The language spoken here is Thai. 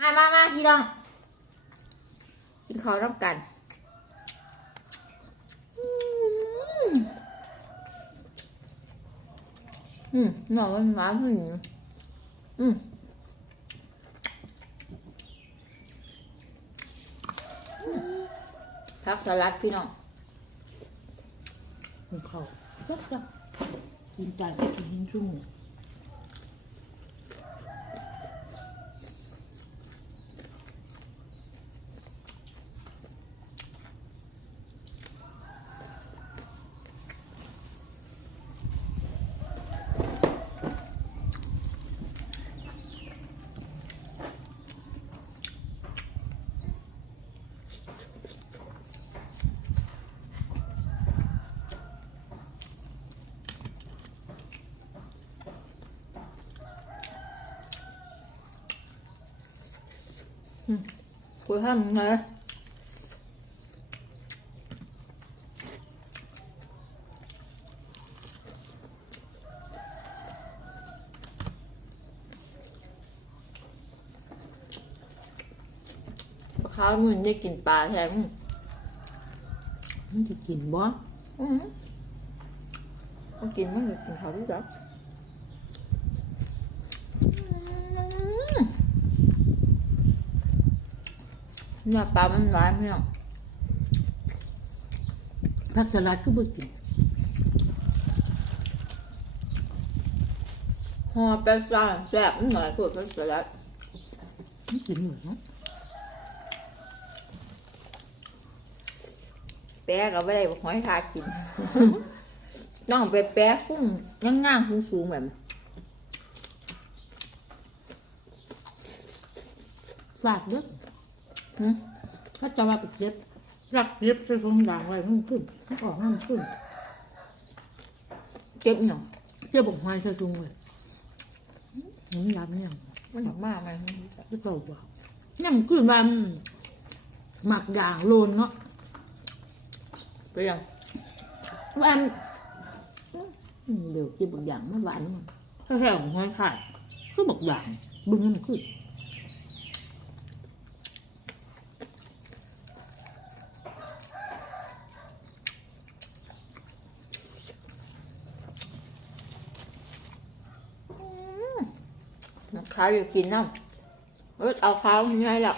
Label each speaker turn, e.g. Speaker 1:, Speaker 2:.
Speaker 1: มามามาพี่น้อง กินข้าวร่วมกันอืมอืมหน่อมันหวานถึงอืมผักสลัดพี่น้อง
Speaker 2: กินข้าวจับจับกินจานแค่กินหิ้งชุ่ม
Speaker 1: คุยห้ามเลยปลาขาวมึนได้กินปลาแทน
Speaker 2: มันจะกินบ่
Speaker 1: อืมมันกินมันก็กินเขาที่จับ เนี่ยปลามันหวานพี่น้อง
Speaker 2: ผักสลัดก็บ่กิน
Speaker 1: ห่อแป๊บซ่าแซ่บนิดหน่อยพวกแป๊บสลัด
Speaker 2: มันกินเหมือนเนาะ
Speaker 1: แป๊ะก็ไม่ได้บอกหอยทากิน ต้องไปแป๊ะกุ้งย่างง่างๆสูงๆแบบ
Speaker 2: ฝากเด้ อ
Speaker 1: หึ
Speaker 2: ถ้าจะว่าไปเจ็บรักเจ็บจะสงด่างไว้มันขึ้นมันออกน้ำขึ้น
Speaker 1: เจ็บหน่อย
Speaker 2: เจ็บบอกหอยจะสูงเลยมันรับเนี่ย
Speaker 1: มันหนักมากเลย
Speaker 2: จะเก่าบ่าเนี่ยมันขึ้นมามันหมักด่างโลนเนาะ
Speaker 1: ไปยัง
Speaker 2: ว่าอันอืมเดี๋ยวกินบักอย่างมันหวานมันถ้าแห้ของหอยขาดก็บักด่างบึ้งมันขึ้น
Speaker 1: ข้าวอยู่กินน้ำเอาข้าวนี่ให้ละ